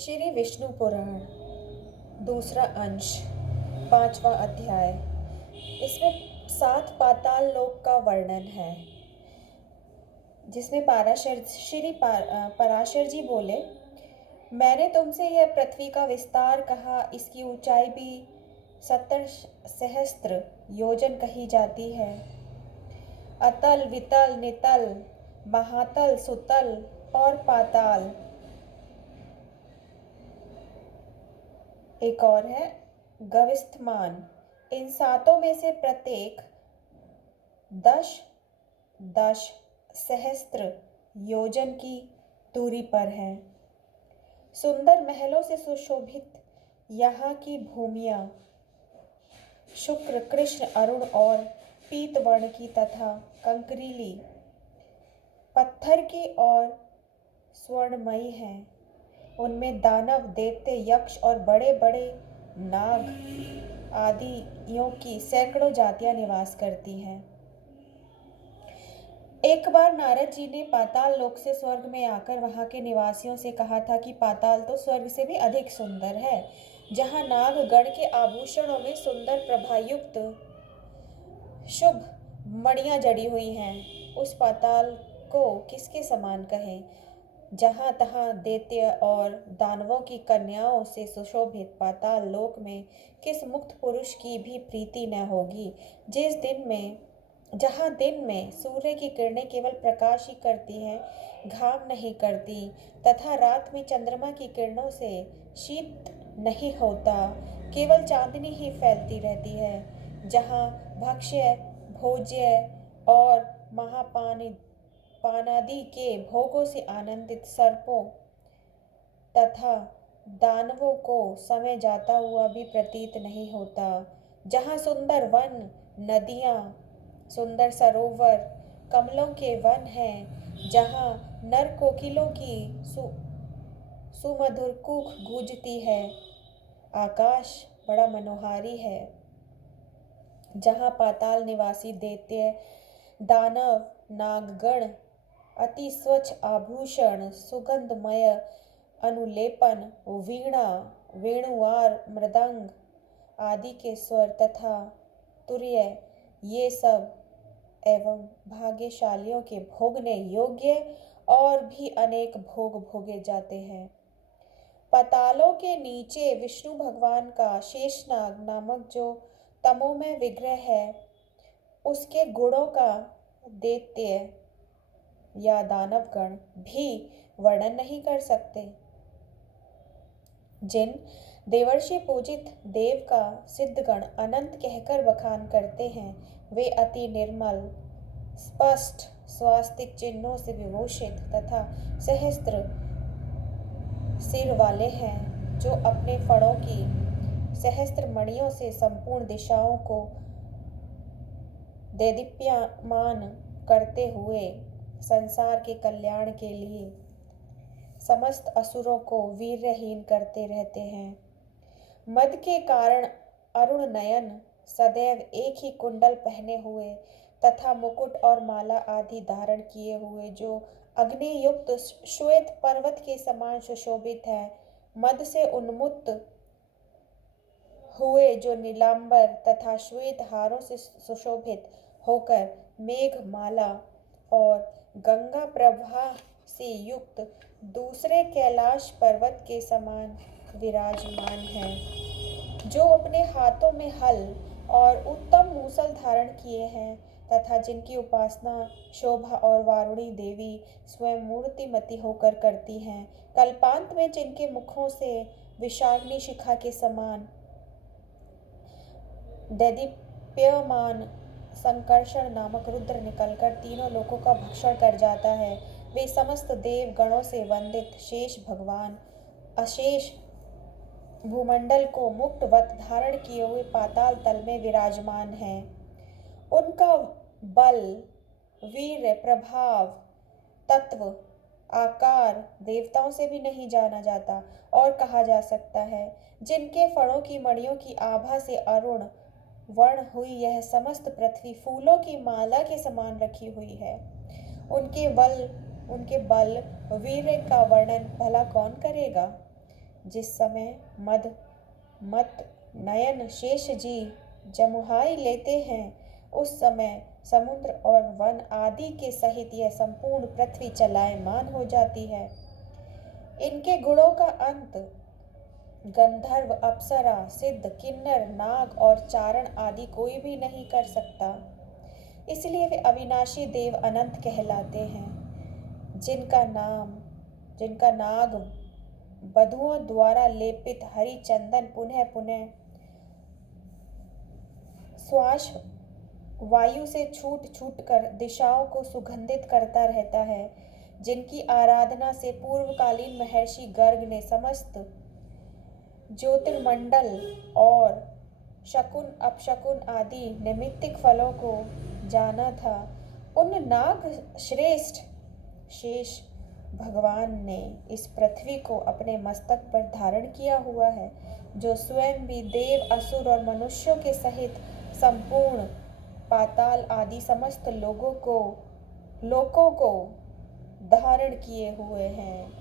श्री विष्णु पुराण दूसरा अंश पांचवा अध्याय। इसमें 7 पाताल लोक का वर्णन है, जिसमें पराशर जी बोले, मैंने तुमसे यह पृथ्वी का विस्तार कहा। इसकी ऊंचाई भी 70 सहस्त्र योजन कही जाती है। अतल, वितल, नितल, महातल, सुतल और पाताल। एक और है गविस्थमान। इन 7 में से प्रत्येक 10 सहस्त्र योजन की दूरी पर है। सुंदर महलों से सुशोभित यहाँ की भूमियाँ शुक्र, कृष्ण, अरुण और पीत वर्ण की तथा कंकरीली पत्थर की और स्वर्णमयी हैं। उनमें दानव, दैत्य, यक्ष और बड़े बड़े नाग आदियों की सैकड़ों जातियां निवास करती हैं। एक बार नारद जी ने पाताल लोक से स्वर्ग में आकर वहां के निवासियों से कहा था कि पाताल तो स्वर्ग से भी अधिक सुंदर है, जहां नाग गण के आभूषणों में सुंदर प्रभायुक्त शुभ मणियां जड़ी हुई हैं। उस पाताल को किसके समान कहें, जहां तहां दैत्य और दानवों की कन्याओं से सुशोभित पाताल लोक में किस मुक्त पुरुष की भी प्रीति न होगी। जहां दिन में सूर्य की किरणें केवल प्रकाश ही करती हैं, घाम नहीं करती, तथा रात में चंद्रमा की किरणों से शीत नहीं होता, केवल चांदनी ही फैलती रहती है। जहां भक्ष्य, भोज्य और पानादि के भोगों से आनंदित सर्पों तथा दानवों को समय जाता हुआ भी प्रतीत नहीं होता। जहाँ सुंदर वन, नदियाँ, सुंदर सरोवर, कमलों के वन हैं, जहाँ नर कोकिलों की सुमधुर कूक गूंजती है, आकाश बड़ा मनोहारी है। जहाँ पाताल निवासी दैत्य, दानव, नागगण अति स्वच्छ आभूषण, सुगंधमय अनुलेपन, वीणा, वेणुवार, मृदंग आदि के स्वर तथा तुर्य, ये सब एवं भाग्यशालियों के भोगने योग्य और भी अनेक भोग भोगे जाते हैं। पातालों के नीचे विष्णु भगवान का शेषनाग नामक जो तमोमय विग्रह है, उसके गुणों का दैत्य या दानवगण भी वर्णन नहीं कर सकते। जिन देवर्षि पूजित देव का सिद्धगण अनंत कहकर बखान करते हैं, वे अति निर्मल, स्पष्ट स्वास्तिक चिन्हों से विभूषित तथा सहस्त्र सिर वाले हैं, जो अपने फणों की सहस्त्र मणियों से संपूर्ण दिशाओं को देदीप्यमान करते हुए संसार के कल्याण के लिए समस्त असुरों को वीर्यहीन करते रहते हैं। मद के कारण अरुण नयन, सदैव एक ही कुंडल पहने हुए तथा मुकुट और माला आदि धारण किए हुए, जो अग्नि युक्त श्वेत पर्वत के समान सुशोभित है, मद से उन्मुक्त हुए जो नीलांबर तथा श्वेत हारों से सुशोभित होकर मेघमाला और गंगा प्रवाह से युक्त दूसरे कैलाश पर्वत के समान विराजमान हैं, जो अपने हाथों में हल और उत्तम मूसल धारण किए हैं तथा जिनकी उपासना शोभा और वारुणी देवी स्वयं मूर्तिमती होकर करती हैं। कल्पांत में जिनके मुखों से विषाग्नि शिखा के समान दैदीप्यमान संकर्षण नामक रुद्र निकलकर तीनों लोकों का भक्षण कर जाता है, वे समस्त देव गणों से वंदित शेष भगवान अशेष भूमंडल को मुक्तवत धारण किए हुए पाताल तल में विराजमान हैं। उनका बल, वीर्य, प्रभाव, तत्व, आकार देवताओं से भी नहीं जाना जाता और कहा जा सकता है। जिनके फणों की मणियों की आभा से अरुण वर्ण हुई यह समस्त पृथ्वी फूलों की माला के समान रखी हुई है, उनके बल वीर्य का वर्णन भला कौन करेगा। जिस समय मत नयन शेष जी जमुहाई लेते हैं, उस समय समुद्र और वन आदि के सहित यह संपूर्ण पृथ्वी चलायमान हो जाती है। इनके गुणों का अंत गंधर्व, अप्सरा, सिद्ध, किन्नर, नाग और चारण आदि कोई भी नहीं कर सकता। इसलिए वे अविनाशी देव अनंत कहलाते हैं, जिनका नाग बधुओं द्वारा लेपित हरि चंदन पुनः पुनः श्वास वायु से छूट छूट कर दिशाओं को सुगंधित करता रहता है, जिनकी आराधना से पूर्वकालीन महर्षि गर्ग ने समस्त ज्योतिर्मंडल और शकुन अपशकुन आदि नैमित्तिक फलों को जाना था, उन नाग श्रेष्ठ शेष भगवान ने इस पृथ्वी को अपने मस्तक पर धारण किया हुआ है, जो स्वयं भी देव, असुर और मनुष्यों के सहित संपूर्ण पाताल आदि समस्त लोकों को धारण किए हुए हैं।